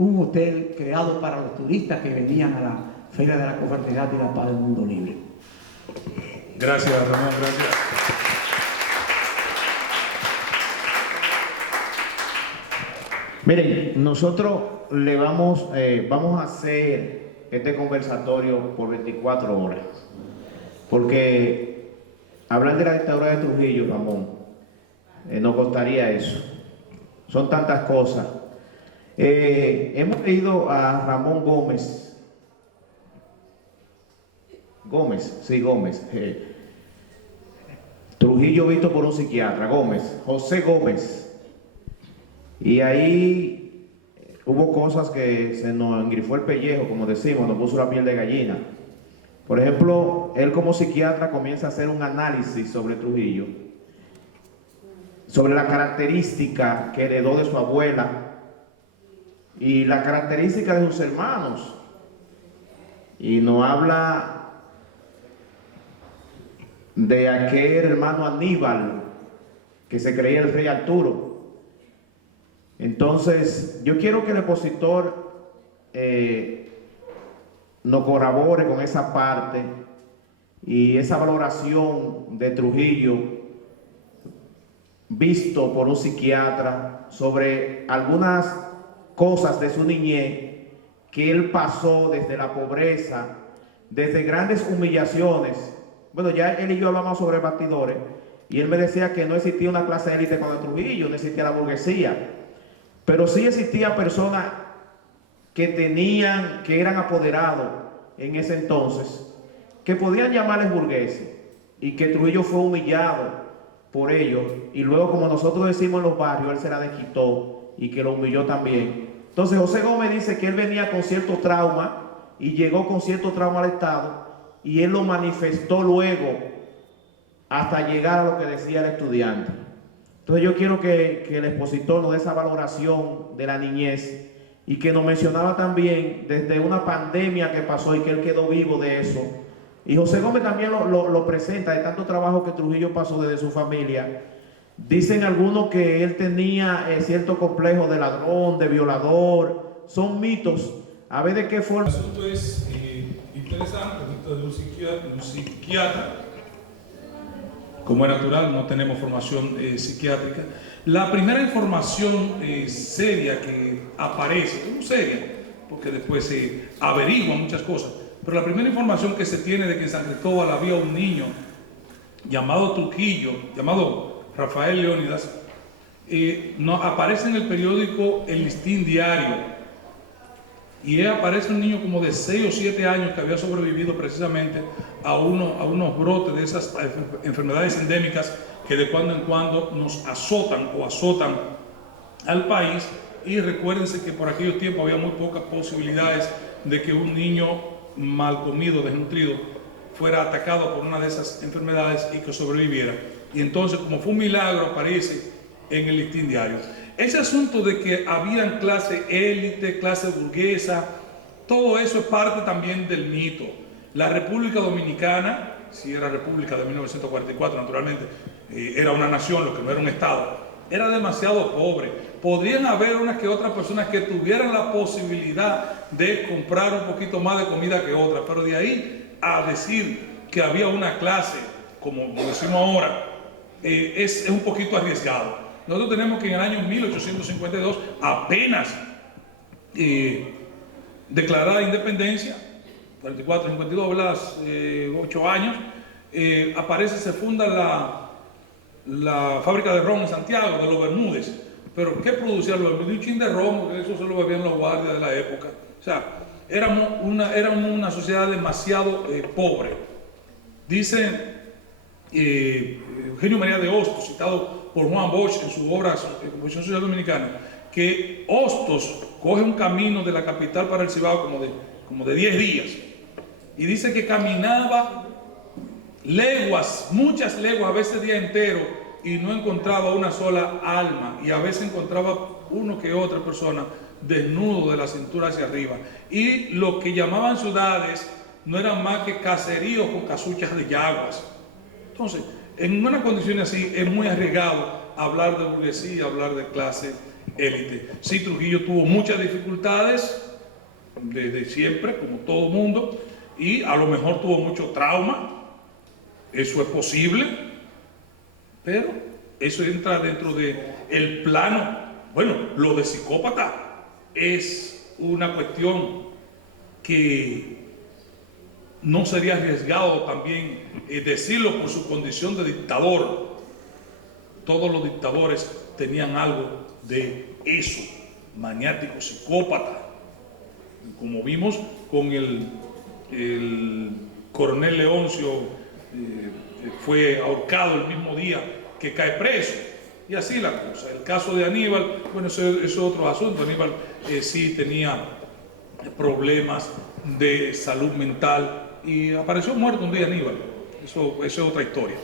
un hotel creado para los turistas que venían a la Feria de la Confraternidad y la Paz del Mundo Libre. Gracias, Ramón, gracias. Miren, nosotros le vamos a hacer este conversatorio por 24 horas, porque hablar de la dictadura de Trujillo, Ramón, nos costaría eso. Son tantas cosas. Hemos leído a Ramón Gómez. Trujillo visto por un psiquiatra, José Gómez. Y ahí hubo cosas que se nos engrifó el pellejo, como decimos, nos puso la piel de gallina. Por ejemplo, él como psiquiatra comienza a hacer un análisis sobre Trujillo, sobre la característica que heredó de su abuela y la característica de sus hermanos. Y nos habla de aquel hermano Aníbal que se creía el rey Arturo. Entonces, yo quiero que el expositor nos corrobore con esa parte y esa valoración de Trujillo visto por un psiquiatra sobre algunas cosas de su niñez que él pasó desde la pobreza, desde grandes humillaciones. Bueno, ya él y yo hablamos sobre bastidores y él me decía que no existía una clase élite cuando Trujillo, no existía la burguesía. Pero sí existían personas que eran apoderados en ese entonces, que podían llamarles burgueses, y que Trujillo fue humillado por ellos, y luego, como nosotros decimos en los barrios, él se la desquitó y que lo humilló también. Entonces José Gómez dice que él venía con cierto trauma y llegó con cierto trauma al Estado, y él lo manifestó luego hasta llegar a lo que decía el estudiante. Entonces yo quiero que el expositor nos dé esa valoración de la niñez y que nos mencionaba también desde una pandemia que pasó y que él quedó vivo de eso. Y José Gómez también lo presenta de tanto trabajo que Trujillo pasó desde su familia. Dicen algunos que él tenía cierto complejo de ladrón, de violador. Son mitos. A ver de qué forma. El asunto es interesante, de un psiquiatra. Como es natural, no tenemos formación psiquiátrica. La primera información seria que aparece, no seria, porque después se averiguan muchas cosas, pero la primera información que se tiene de que en San Cristóbal había un niño llamado Trujillo, llamado Rafael Leónidas, aparece en el periódico El Listín Diario. Y aparece un niño como de 6 o 7 años que había sobrevivido precisamente a unos brotes de esas enfermedades endémicas que de cuando en cuando nos azotan al país. Y recuérdense que por aquellos tiempos había muy pocas posibilidades de que un niño mal comido, desnutrido, fuera atacado por una de esas enfermedades y que sobreviviera. Y entonces, como fue un milagro, aparece en el Listín Diario. Ese asunto de que habían clase élite, clase burguesa, todo eso es parte también del mito. La República Dominicana, si era República de 1944, naturalmente, era una nación, lo que no era un Estado, era demasiado pobre. Podrían haber unas que otras personas que tuvieran la posibilidad de comprar un poquito más de comida que otras, pero de ahí a decir que había una clase, como decimos ahora, es un poquito arriesgado. Nosotros tenemos que en el año 1852, apenas declarada independencia, 44, 52, 8 años, se funda la fábrica de ron en Santiago, de los Bermúdez. Pero ¿qué producía los Bermúdez? Un chin de ron, porque eso se lo bebían los guardias de la época. O sea, éramos una sociedad demasiado pobre. Dice Eugenio María de Hostos, citado por Juan Bosch en su obra Composición Social Dominicana, que Hostos coge un camino de la capital para el Cibao como de 10 días, y dice que caminaba leguas, muchas leguas, a veces día entero, y no encontraba una sola alma, y a veces encontraba uno que otra persona desnudo de la cintura hacia arriba, y lo que llamaban ciudades no eran más que caseríos con casuchas de yaguas. Entonces, en una condición así es muy arriesgado hablar de burguesía, hablar de clase élite. Sí, Trujillo tuvo muchas dificultades desde siempre, como todo mundo, y a lo mejor tuvo mucho trauma, eso es posible, pero eso entra dentro del plano. Bueno, lo de psicópata es una cuestión que no sería arriesgado también decirlo por su condición de dictador. Todos los dictadores tenían algo de eso, maniático, psicópata, como vimos con el coronel Leoncio, fue ahorcado el mismo día que cae preso, y así la cosa. El caso de Aníbal, bueno, eso es otro asunto. Aníbal sí tenía problemas de salud mental y apareció muerto un día Aníbal. Eso es otra historia.